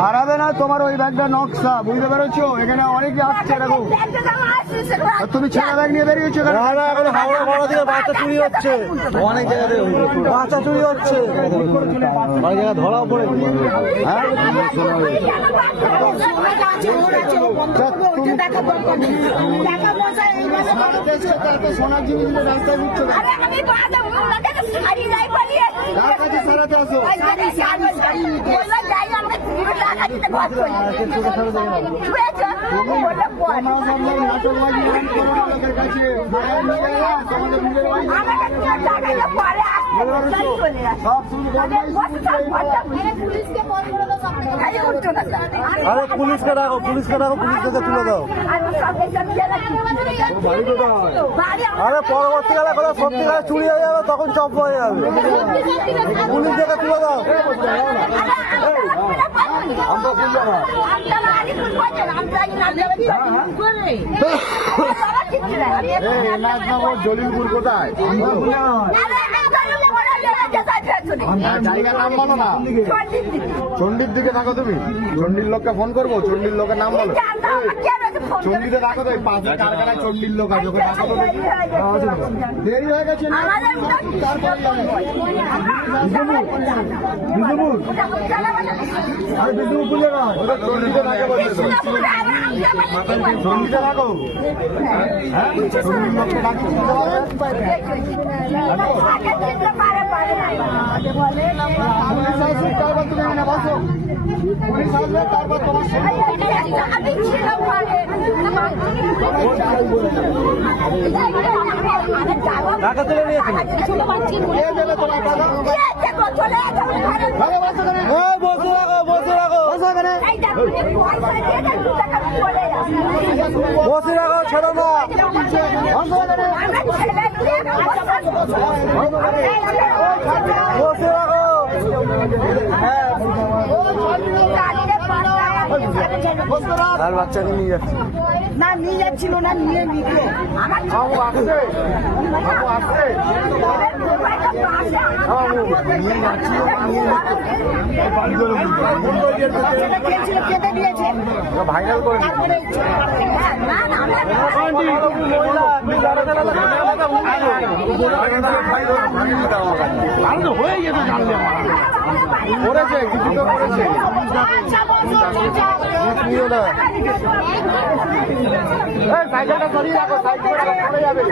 হারাবে না তোমার ওই ব্যাগটা নকশা, বুঝতে পেরেছো? এখানে অনেকে আসছে, দেখো তুমি ছেঁড়া ব্যাগ নিয়ে বেরিয়েছো। এখন হাওড়া বড় থেকে বাচ্চা চুরি হচ্ছে, অনেক জায়গাতে বাচ্চা চুরি হচ্ছে, অনেক জায়গায় ধরা পড়ে। সোনার জিনিস রাস্তায় ঘুরছো, সারাতে আসো। আরে পুলিশকে ডাকো, পুলিশকে ডাকো, পুলিশ থেকে তুলে দাও। আরে পরবর্তীকালে কোনো সত্যিকারে চুরি হয়ে যাবে, তখন চপ হয়ে যাবে। পুলিশ থেকে তুলে দাও। জলিলপুর কোথায়? জায়গার নাম বলো না। চন্ডির দিকে থাকো তুমি? চন্ডির লোককে ফোন করবো, চন্ডির লোকের নাম বলো। চন্ডিতে থাকো তো, পাশে কারখানায় চন্ডির লোক আছে, ওকে থাকো তো। দেরি হয়ে গেছে না? চন্ডিতে থাকো, চন্ডিতে থাকো। চন্ডির লোককে ডাকি, তারপর তুমি এখানে বসো, পুলিশ আসবে, তারপর তোমার টাকা তুলে নিয়েছি। বসে রাখো, বসে রাখো, বসে রাখো, ছেড়ো না। বসে রাখো। আর বাচ্চাকে নিয়ে যাচ্ছে না, নিয়ে যাচ্ছিল না, নিয়ে নিল। কেটে দিয়েছে, ভাইরাল করে করেছে, কিছু তো করেছে। সাইকেলটা সরিয়ে রাখো, সাইকেলটা পড়ে যাবে।